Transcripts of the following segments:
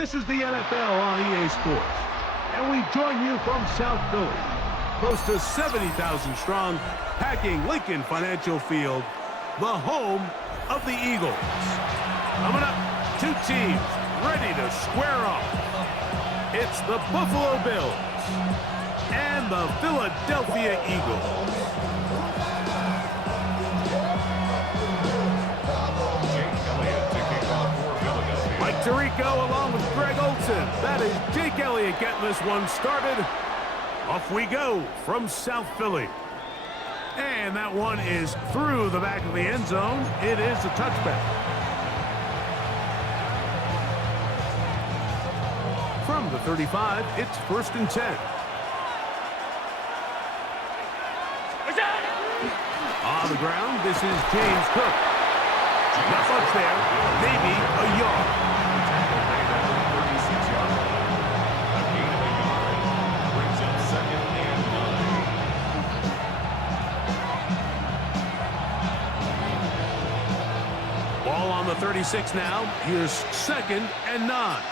This is the NFL on EA Sports, and we join you from South Philly, close to 70,000 strong, packing Lincoln Financial Field, the home of the Eagles. Coming up, two teams ready to square off. It's the Buffalo Bills and the Philadelphia Eagles. Tirico along with Greg Olson. That is Jake Elliott getting this one started. Off we go from South Philly. And that one is through the back of the end zone. It is a touchback. From the 35, it's 1st and 10. On the ground, this is James Cook. Not much there, maybe a yard. Ball on the 36 now. Here's 2nd and 9.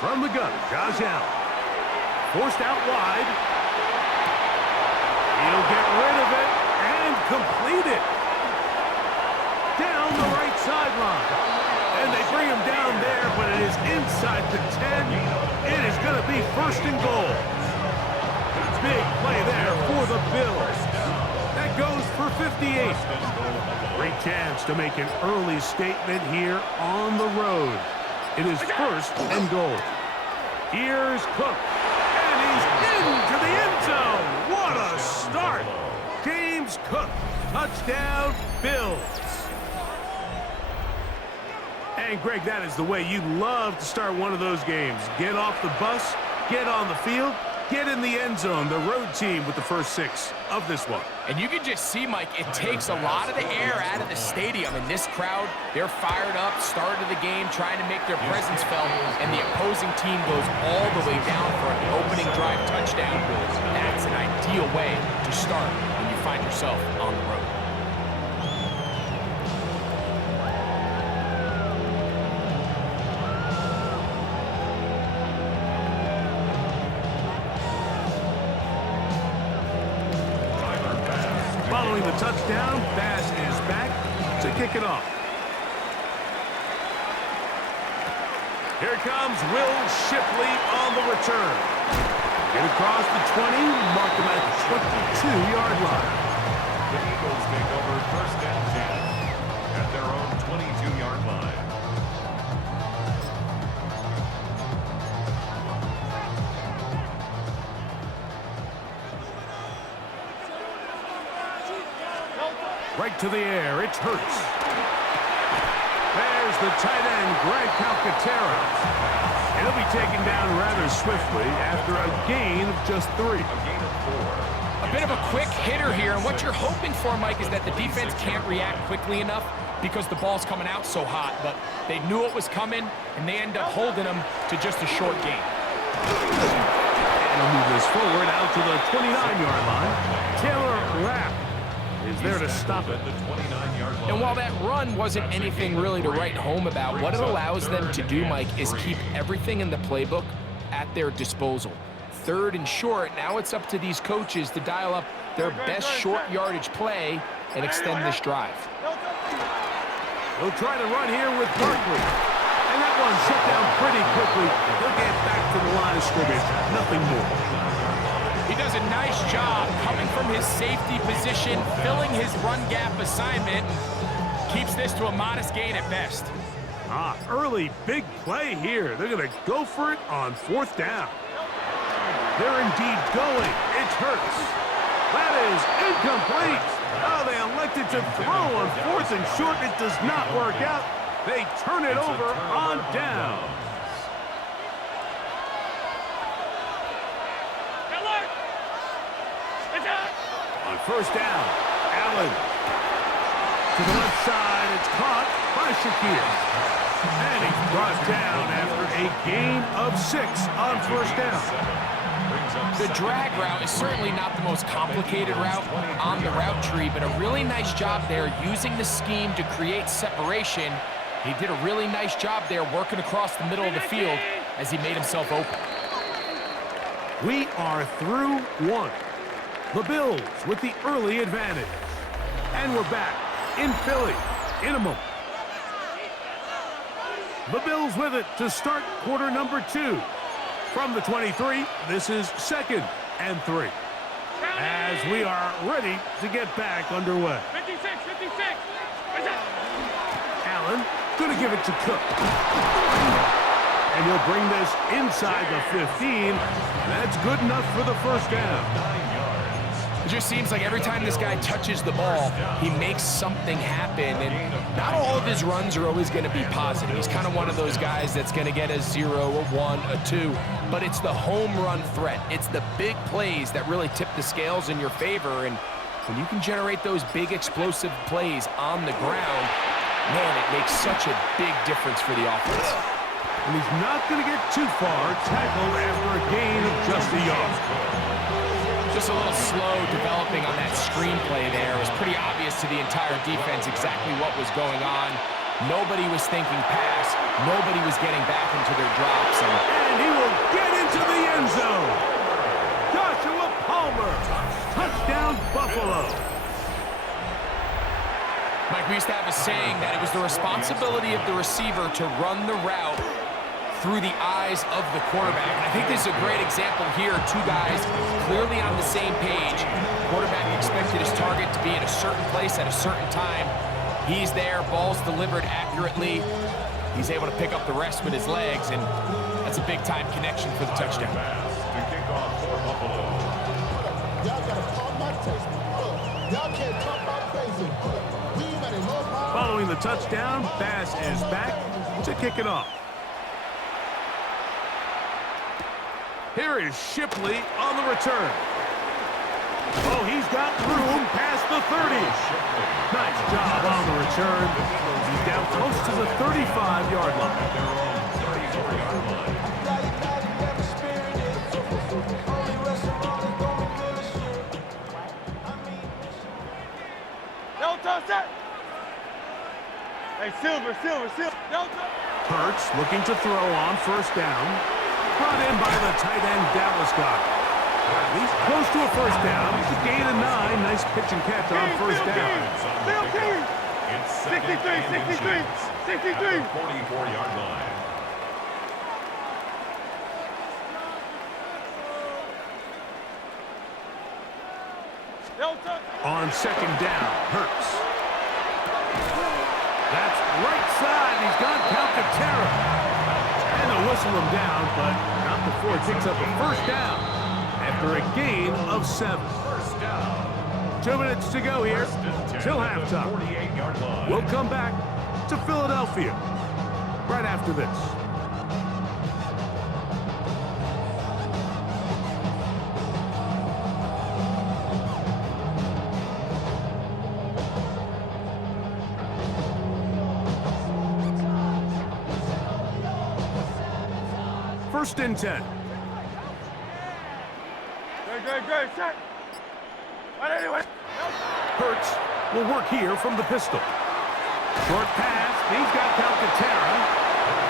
From the gun, Josh Allen. Forced out wide. He'll get rid of it and complete it. Down the right sideline. And they bring him down there, but it is inside the 10. It is going to be 1st and goal. Big play there for the Bills. That goes for 58. Great chance to make an early statement here on the road. It is 1st and goal. Here's Cook. And he's into the end zone. What a start. James Cook. Touchdown, Bills. And, Greg, that is the way you love to start one of those games. Get off the bus, get on the field, get in the end zone. The road team with the first 6 of this one. And you can just see, Mike, it takes a lot of the air out of the stadium. And this crowd, they're fired up, start of the game, trying to make their presence felt. And the opposing team goes all the way down for an opening drive touchdown. That's an ideal way to start when you find yourself on the road. Following the touchdown, Bass is back to kick it off. Here comes Will Shipley on the return. Get across the 20, mark him at the 22-yard line. The Eagles take over 1st and 10 at their own 22-yard line. Right to the air, it's Hurts. There's the tight end, Greg Calcaterra. He'll be taken down rather swiftly after a gain of just 3. A gain of 4. A bit of a quick hitter here, and what you're hoping for, Mike, is that the defense can't react quickly enough because the ball's coming out so hot, but they knew it was coming, and they end up holding them to just a short gain. And he'll move this forward out to the 29-yard line. Taylor Rapp is there to stop it. And while that run wasn't anything really to write home about, what it allows them to do, Mike, is keep everything in the playbook at their disposal. 3rd and short, now it's up to these coaches to dial up their best short yardage play and extend this drive. He'll try to run here with Barkley. And that one shut down pretty quickly. He'll get back to the line of scrimmage. Nothing more. He does a nice job coming from his safety position, filling his run gap assignment, keeps this to a modest gain at best. Early big play here. They're going to go for it on 4th down. They're indeed going. It's Hurts. That is incomplete. Oh, they elected to throw on 4th and short. It does not work out. They turn it over on down. On 1st down, Allen to the left side. It's caught by Shakir. And he's brought down after a gain of 6 on 1st down. The drag route is certainly not the most complicated route on the route tree, but a really nice job there using the scheme to create separation. He did a really nice job there working across the middle of the field as he made himself open. We are through one. The Bills with the early advantage. And we're back in Philly in a moment. The Bills with it to start quarter number 2. From the 23, this is 2nd and 3. As we are ready to get back underway. 56. Allen going to give it to Cook. And he'll bring this inside the 15. That's good enough for the first down. It just seems like every time this guy touches the ball, he makes something happen, and not all of his runs are always going to be positive. He's kind of one of those guys that's going to get a 0, a 1, a 2, but it's the home run threat. It's the big plays that really tip the scales in your favor, and when you can generate those big explosive plays on the ground, man, it makes such a big difference for the offense. And he's not going to get too far, tackled after a gain of just a yard. Just a little slow developing on that screenplay there. It was pretty obvious to the entire defense exactly what was going on. Nobody was thinking pass. Nobody was getting back into their drops. And he will get into the end zone. Joshua Palmer. Touchdown, Buffalo. Mike, we used to have a saying that it was the responsibility of the receiver to run the route through the eyes of the quarterback. And I think this is a great example here. Two guys clearly on the same page. Quarterback expected his target to be in a certain place at a certain time. He's there, ball's delivered accurately. He's able to pick up the rest with his legs, and that's a big-time connection for the touchdown. To kick off for Buffalo. Y'all gotta talk my taste. Y'all can't talk my crazy. Following the touchdown, Bass is back to kick it off. Here is Shipley on the return. Oh, he's got room past the 30. Nice job on the return. He's down close to the 35-yard line. No touch that. Hey, Silver. No touch. Hurts looking to throw on first down. Brought in by the tight end Dallas guy. He's close to a first down. It's a gain of 9. Nice pitch and catch on first down. Bill King. 63. 44-yard line. No touch. On second down, Hurts. That's right side. He's got Calcaterra. And they'll whistle him down, but not before he picks up a first down after a gain of 7. First down. 2 minutes to go here till halftime. 48-yard line. We'll come back to Philadelphia right after this. First and 10. Great, set. But anyway. Hurts will work here from the pistol. Short pass. He's got Calcaterra.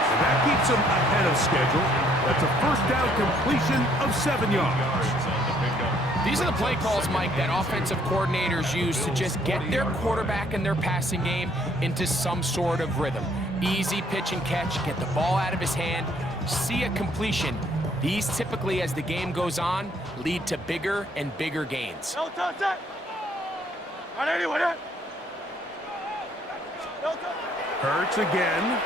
And that keeps him ahead of schedule. That's a first down completion of 7 yards. These are the play calls, Mike, that offensive coordinators use to just get their quarterback and their passing game into some sort of rhythm. Easy pitch and catch, get the ball out of his hand, see a completion. These typically, as the game goes on, lead to bigger and bigger gains. No touch that. But anyway. No touch. Hurts again.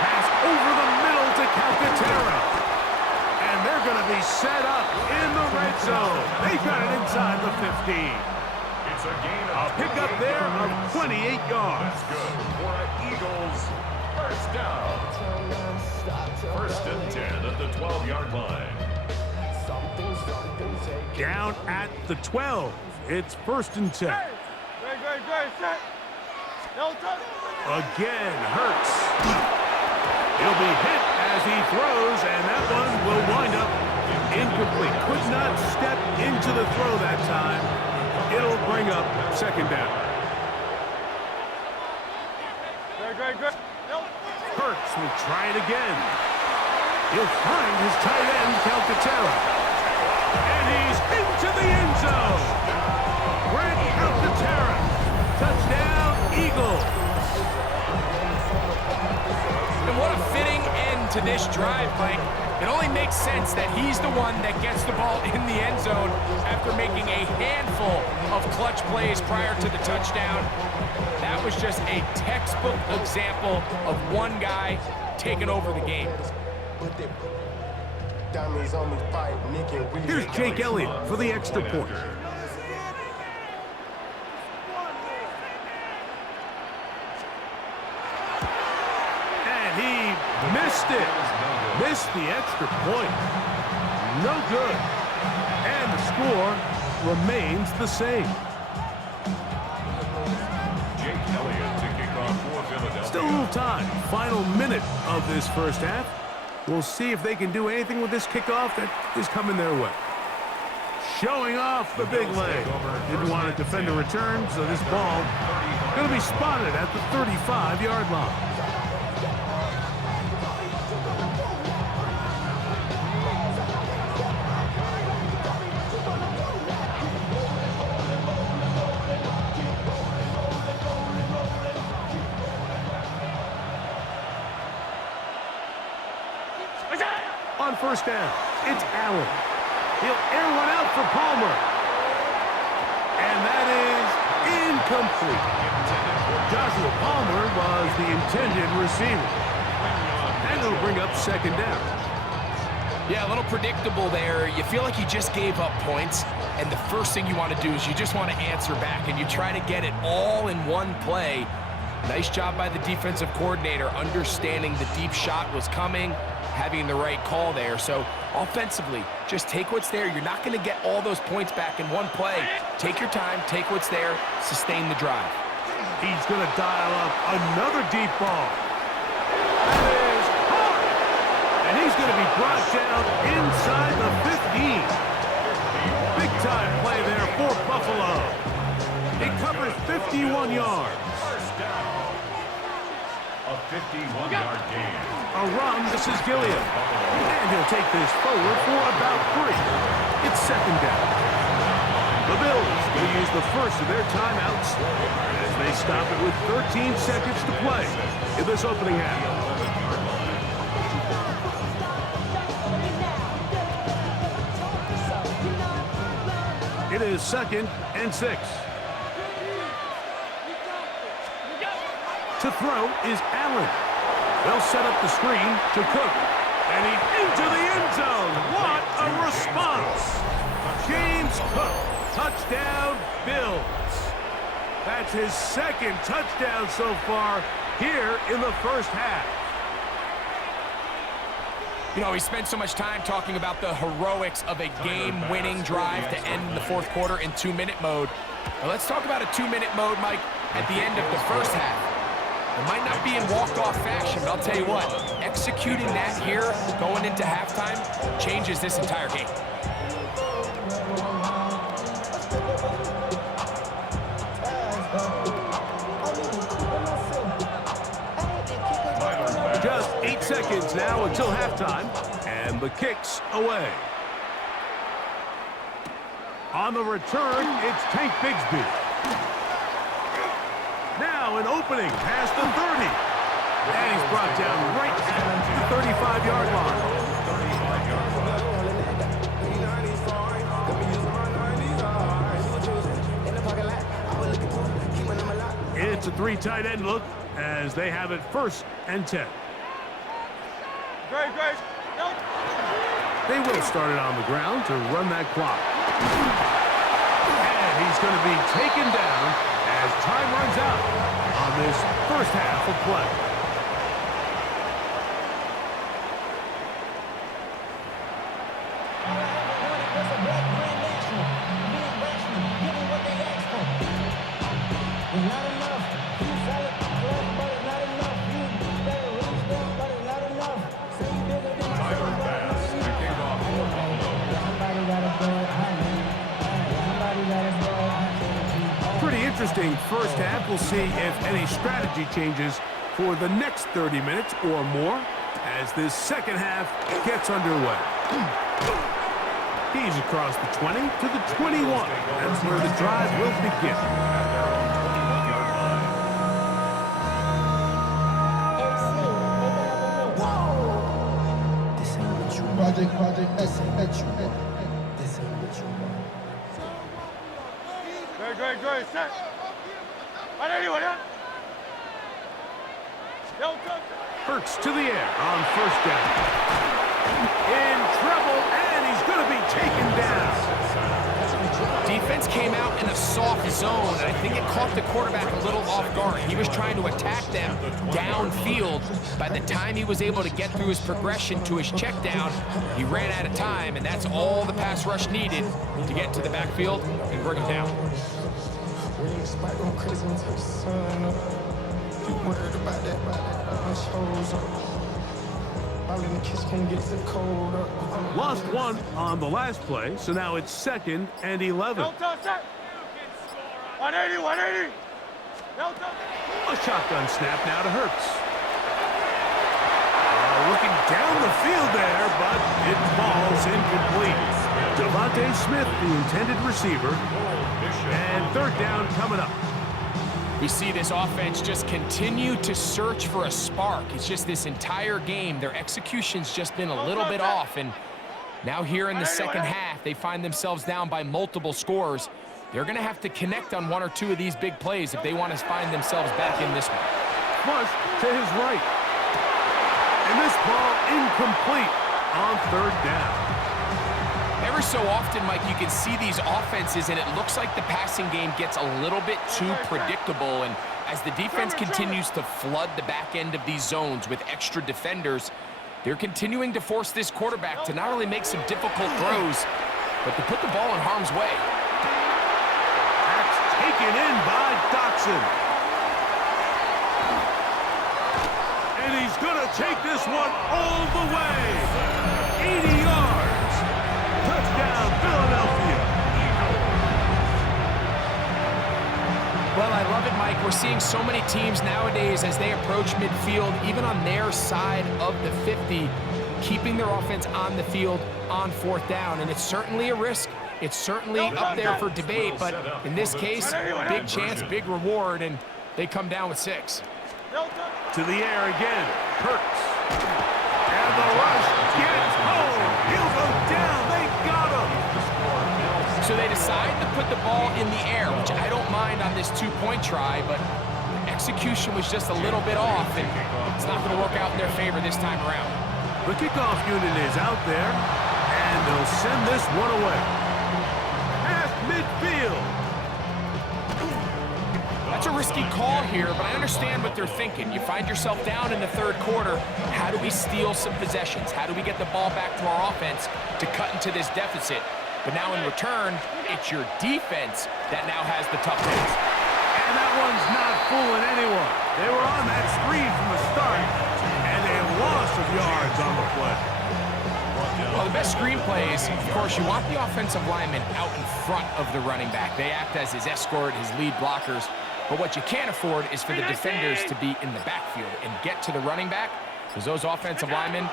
Pass over the middle to Calcaterra. And they're going to be set up in the red zone. They got it inside the 15. It's a gain A pickup there of 28 yards. That's good for an Eagles first down. First and 10 at the 12-yard line. Down at the 12. It's first and 10. Great, set. No touch. Again, Hurts. He'll be hit as he throws, and that one will wind up athlete could not step into the throw that time. It'll bring up second down. Great. Hurts will try it again. He'll find his tight end, Calcaterra. And he's into the end zone. Grant Calcaterra. Touchdown, Eagles. And what a fitting end to this drive, Mike. It only makes sense that he's the one that gets the ball in the end zone after making a handful of clutch plays prior to the touchdown. That was just a textbook example of one guy taking over the game. Here's Jake Elliott for the extra point. And he missed it. Missed the extra point. No good. And the score remains the same. Jake Elliott to kick off for Philadelphia. Still a little time. Final minute of this first half. We'll see if they can do anything with this kickoff that is coming their way. Showing off the big leg. Didn't want to defend a return, so this ball going to be spotted at the 35-yard line. On first down, it's Allen. He'll air one out for Palmer. And that is incomplete. Joshua Palmer was the intended receiver. And it'll bring up second down. Yeah, a little predictable there. You feel like you just gave up points, and the first thing you want to do is you just want to answer back, and you try to get it all in one play. Nice job by the defensive coordinator, understanding the deep shot was coming, having the right call there. So offensively, just take what's there. You're not going to get all those points back in one play. Take your time, take what's there, sustain the drive. He's going to dial up another deep ball. That is hard. And he's going to be brought down inside the 15. Big time play there for Buffalo. He covers 51 yards. A 51-yard gain. A run, this is Gilliam. And he'll take this forward for about 3. It's second down. The Bills will use the first of their timeouts as they stop it with 13 seconds to play in this opening half. It is 2nd and 6. To throw is Allen. They'll set up the screen to Cook. And he's into the end zone. What a response. James Cook, touchdown Bills. That's his second touchdown so far here in the first half. You know, we spent so much time talking about the heroics of a game-winning drive to end the fourth quarter in 2-minute mode. Now let's talk about a 2-minute mode, Mike, at the end of the first half. It might not be in walk-off fashion, but I'll tell you what, executing that here, going into halftime, changes this entire game. Just 8 seconds now until halftime, and the kick's away. On the return, it's Tank Bigsby. Now an opening past the 30. And he's brought down right at the 35-yard line. It's a 3 tight end look as they have it 1st and 10. Great. Nope. They will start it on the ground to run that clock. And he's going to be taken down as time runs out on this first half of play. Tyler Bass to kick off for Buffalo. interesting first half. We'll see if any strategy changes for the next 30 minutes or more as this second half gets underway. He's across the 20 to the 21. That's where the drive will begin. Great, set. On anyone, huh? Hurts to the air on first down. In trouble, and he's going to be taken down. Defense came out in a soft zone, and I think it caught the quarterback a little off guard. He was trying to attack them downfield. By the time he was able to get through his progression to his check down, he ran out of time, and that's all the pass rush needed to get to the backfield and bring him down. Lost one on the last play, so now it's 2nd and 11. On 80, 180. A shotgun snap now to Hurts. Looking down the field there, but it falls incomplete. Devontae Smith, the intended receiver, and 3rd down coming up. We see this offense just continue to search for a spark. It's just this entire game, their execution's just been a little bit off, and now here in the second half, they find themselves down by multiple scores. They're going to have to connect on 1 or 2 of these big plays if they want to find themselves back in this one. Flush to his right. And this ball incomplete on 3rd down. Every so often, Mike, you can see these offenses, and it looks like the passing game gets a little bit too predictable. And as the defense continues to flood the back end of these zones with extra defenders, they're continuing to force this quarterback to not only make some difficult throws, but to put the ball in harm's way. That's taken in by Dotson. And he's going to take this one all the way. 80 yards. Touchdown, Philadelphia. Well, I love it, Mike. We're seeing so many teams nowadays as they approach midfield, even on their side of the 50, keeping their offense on the field on 4th down. And it's certainly a risk. It's certainly up there for debate, but in this case, big chance, big reward, and they come down with 6. To the air again, Hurts. And the rush gets home. He'll go down. They got him. So they decide to put the ball in the air, which I don't mind on this 2-point try, but the execution was just a little bit off, and it's not going to work out in their favor this time around. The kickoff unit is out there, and they'll send this one away. Past midfield. That's a risky call here, but I understand what they're thinking. You find yourself down in the 3rd quarter. How do we steal some possessions? How do we get the ball back to our offense to cut into this deficit? But now in return, it's your defense that now has the tough hits. And that one's not fooling anyone. They were on that screen from the start, and a loss of yards on the play. Well, the best screen plays, of course, you want the offensive lineman out in front of the running back. They act as his escort, his lead blockers. But what you can't afford is for the defenders to be in the backfield and get to the running back, because those offensive linemen,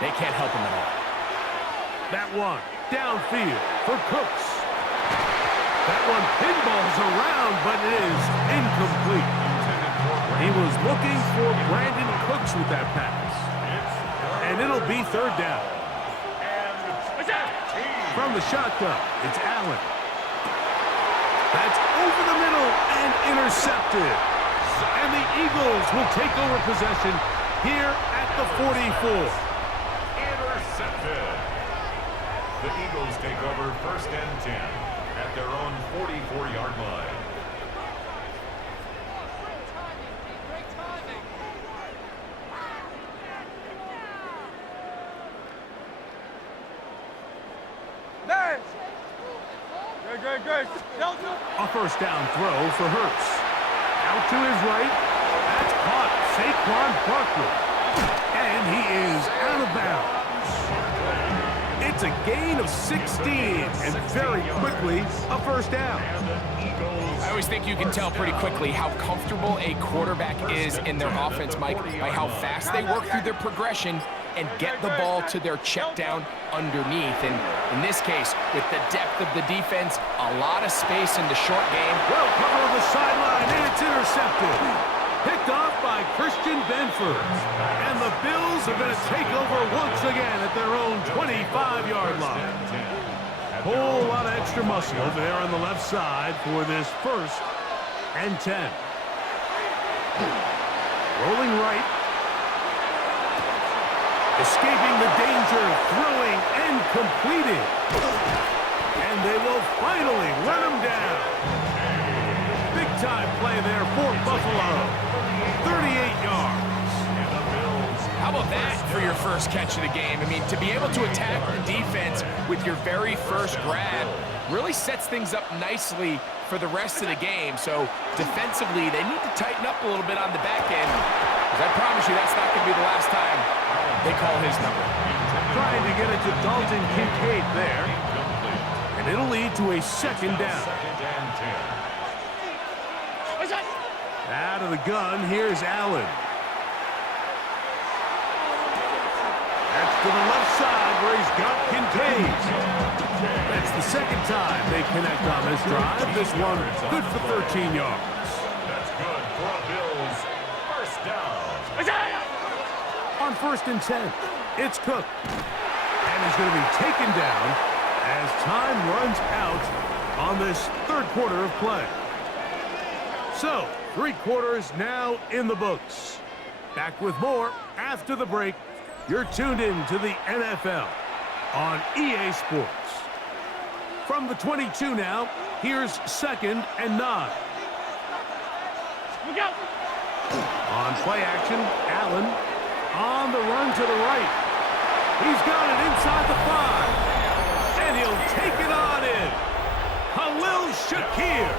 they can't help him at all. That one downfield for Cooks. That one pinballs around, but it is incomplete. He was looking for Brandon Cooks with that pass. And it'll be 3rd down. From the shotgun, it's Allen. That's over the middle and intercepted. And the Eagles will take over possession here at the 44. Intercepted. The Eagles take over 1st and 10 at their own 44-yard line. Good. A 1st down throw for Hurts. Out to his right. That's caught. Saquon Barkley. And he is out of bounds. It's It's a gain of 16, and very quickly, a first down. I always think you can tell pretty quickly how comfortable a quarterback is in their offense, Mike, by how fast they work through their progression and get the ball to their check down underneath. And in this case, with the depth of the defense, a lot of space in the short game. Well, cover of the sideline, and it's intercepted. Picked off by Christian Benford. And the Bills are going to take over once again at their own 25-yard line. Whole lot of extra muscle over there on the left side for this 1st and 10. Rolling right. Escaping the danger, throwing and completing. And they will finally run him down. Big time play there for Buffalo. 38 yards. How about that for your first catch of the game? I mean, to be able to attack the defense with your very first grab really sets things up nicely for the rest of the game. So defensively, they need to tighten up a little bit on the back end. Because I promise you, that's not going to be the last time they call his number. Trying to get it to Dalton Kincaid there. And it'll lead to a 2nd down. Out of the gun, here's Allen. That's to the left side where he's got Kincaid. That's the 2nd time they connect on this drive. This one good for 13 yards. That's good for a Bills first down. On 1st and 10, it's Cook. And he's going to be taken down as time runs out on this 3rd quarter of play. So, 3 quarters now in the books. Back with more after the break. You're tuned in to the NFL on EA Sports. From the 22 now, here's 2nd and 9. On play action, Allen on the run to the right. He's got it inside the 5. And he'll take it on in. Khalil Shakir.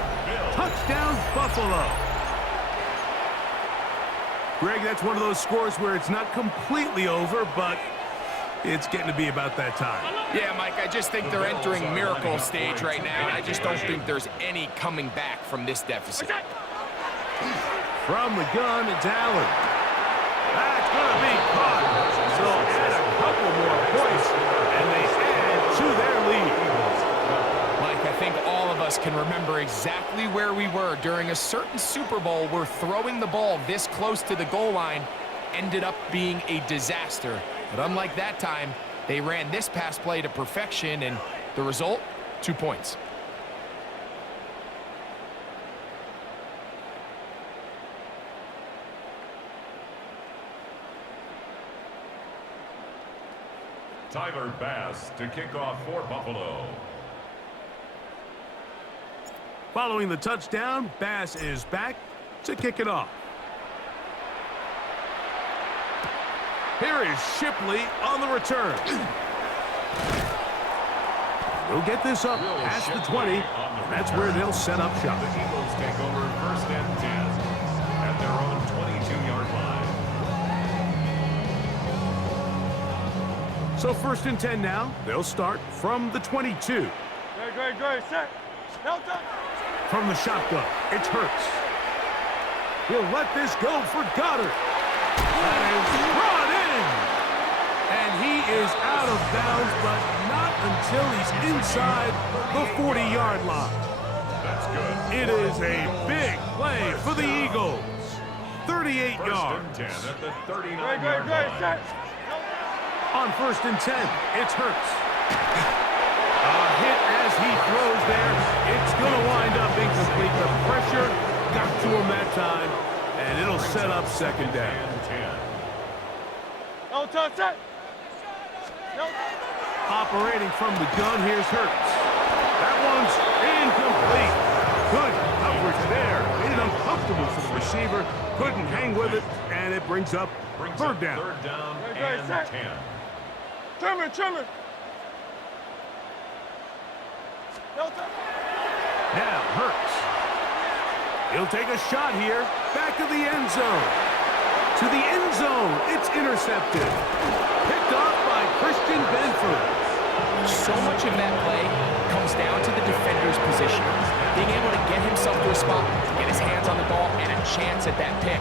Touchdown, Buffalo. Greg, that's one of those scores where it's not completely over, but it's getting to be about that time. Yeah, Mike, I just think they're entering miracle stage right now, and I just don't think there's any coming back from this deficit. From the gun, it's Allen. That's going to be caught. So add a couple more points, and they add to their lead. Mike, I think all of us can remember exactly where we were during a certain Super Bowl where throwing the ball this close to the goal line ended up being a disaster. But unlike that time, they ran this pass play to perfection, and the result, 2 points. Tyler Bass to kick off for Buffalo. Following the touchdown, Bass is back to kick it off. Here is Shipley on the return. We'll get this up past the 20, and that's where they'll set up shop. The Eagles take over 1st and 10 at their own 22-yard line. So 1st and 10 now. They'll start from the 22. Great, set. From the shotgun, it's Hurts. He'll let this go for Goddard. That is brought in. And he is out of bounds, but not until he's inside the 40-yard line. That's good. It is a big play for the Eagles. 38 1st yards. and 10 at the 39-yard line. Set. On 1st and 10, it's Hurts. A hit as he throws there. It's going to wind up incomplete. The pressure got to him that time, and it'll set up 2nd down. Set. Operating from the gun, here's Hurts. That one's incomplete. Good coverage there. Made it uncomfortable for the receiver. Couldn't hang with it, and it brings up 3rd down. 3rd down Great, and set. 10. Trimmer. Now Hurts. He'll take a shot here. Back of the end zone. To the end zone. It's intercepted. Picked off by Christian Benford. So much of that play comes down to the defender's position. Being able to get himself to a spot, get his hands on the ball, and a chance at that pick.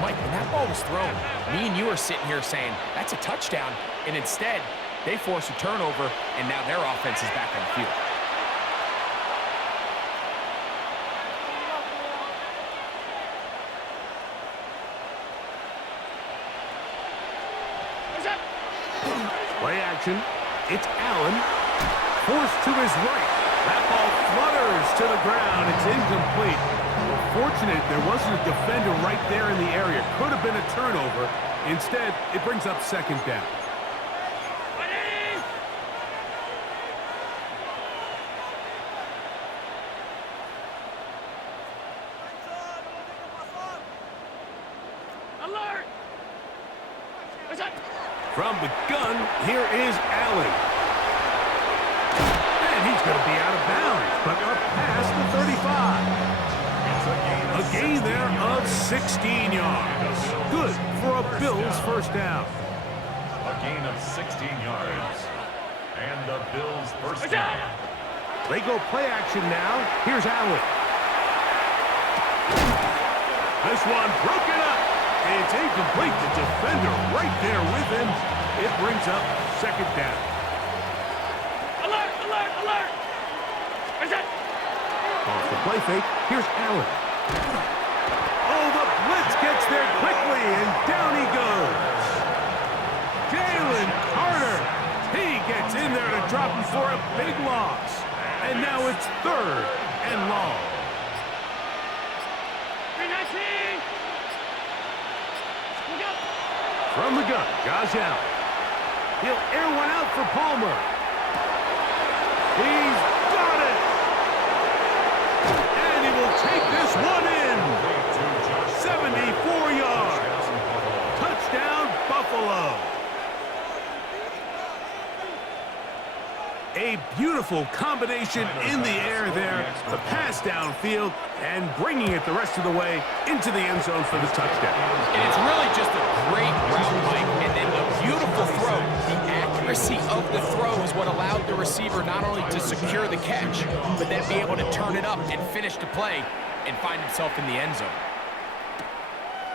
Mike, when that ball was thrown, me and you are sitting here saying, that's a touchdown, and instead, they force a turnover, and now their offense is back on the field. Play action. It's Allen. Forced to his right. That ball flutters to the ground. It's incomplete. Fortunate there wasn't a defender right there in the area. Could have been a turnover. Instead, it brings up second down. Alert! From the gun, here is Allen. And he's going to be out of bounds, but up past the 35. A gain there of 16 yards. Good for a Bills first down. A gain of 16 yards. And the Bills first down. They go play action now. Here's Allen. This one broken up. It's incomplete. The defender right there with him. It brings up second down. Alert! Alert! Alert! Off the play fake. Here's Allen. Oh, the blitz gets there quickly, and down he goes. Jalen Carter. He gets in there to drop him for a big loss. And now it's third and long. 319! Look out! From the gun, Josh Allen. He'll air one out for Palmer. He's got it. And he will take this one in. 74 yards. Touchdown, Buffalo. A beautiful combination in the air there. The pass downfield and bringing it the rest of the way into the end zone for the touchdown. And it's really just a great route, Mike, and then a beautiful throw. The accuracy of the throw is what allowed the receiver not only to secure the catch, but then be able to turn it up and finish the play and find himself in the end zone.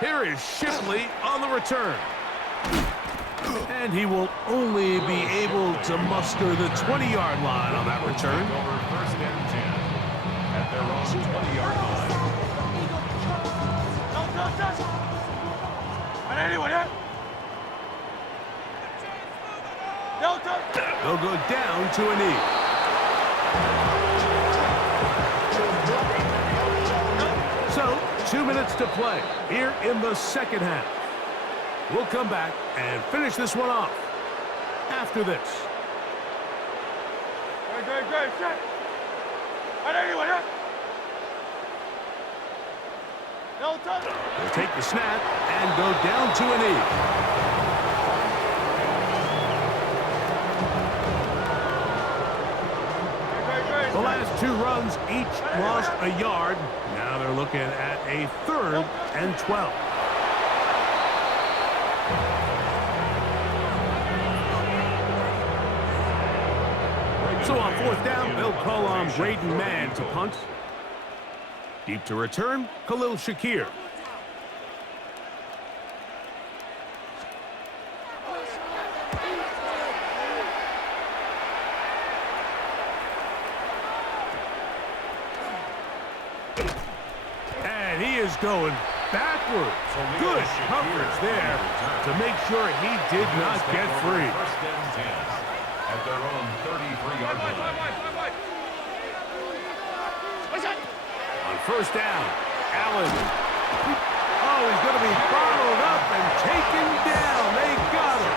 Here is Shipley on the return. And he will only be able to muster the 20-yard line on that return. Over first and 10 at their own 20-yard line. Don't touch! On anyone here? Don't touch! They'll go down to a knee. So, 2 minutes to play here in the second half. We'll come back and finish this one off after this. Great, set! On anyone here? Don't touch! They'll take the snap and go down to a knee. The last two runs each lost a yard. Now they're looking at a 3rd and 12. So on 4th down, they'll call on Braden Mann to punt. Deep to return, Khalil Shakir. And he is going backwards. Good coverage there to make sure he did not get free. First and 10 at their own 33-yard line. On 1st down, Allen. Oh, he's going to be bottled up and taken down. They got him.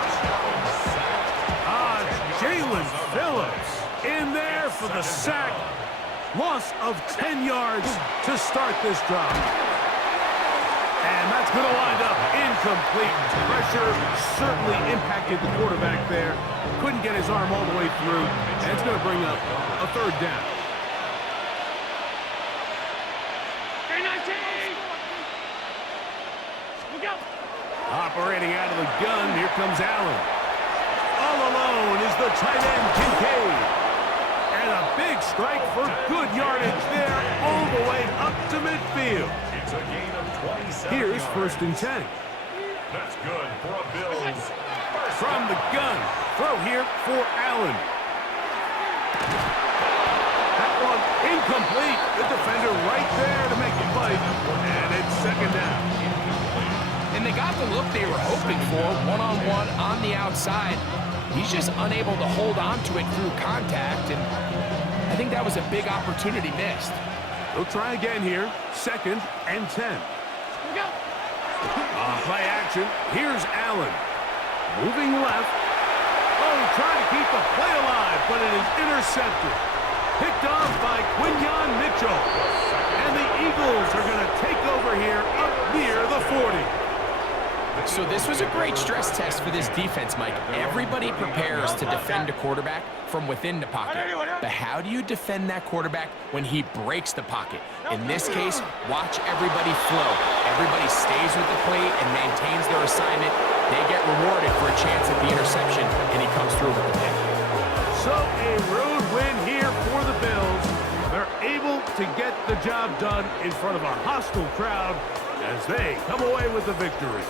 Jalen Phillips in there for the sack. Loss of 10 yards to start this drive. And that's going to wind up incomplete. Pressure certainly impacted the quarterback there. Couldn't get his arm all the way through. And it's going to bring up a 3rd down. 319! Look out! Operating out of the gun, here comes Allen. A All alone is the tight end, Kincaid. And a big strike for good yardage there, all the way up to midfield. It's a gain of 27 Here's yards. 1st and 10. That's good for a Bills. From the gun, throw here for Allen. That one incomplete. The defender right there to make the play. And it's 2nd down. And they got the look they were hoping for, one-on-one on the outside. He's just unable to hold on to it through contact, and I think that was a big opportunity missed. They'll try again here. 2nd and 10. On play action, here's Allen. Moving left. Oh, trying to keep the play alive, but it is intercepted. Picked off by Quinyon Mitchell. And the Eagles are going to take over here up near the 40. So this was a great stress test for this defense, Mike. Everybody prepares to defend a quarterback from within the pocket. But how do you defend that quarterback when he breaks the pocket? In this case, watch everybody flow. Everybody stays with the plate and maintains their assignment. They get rewarded for a chance at the interception, and he comes through with the pick. So a road win here for the Bills. They're able to get the job done in front of a hostile crowd as they come away with the victory.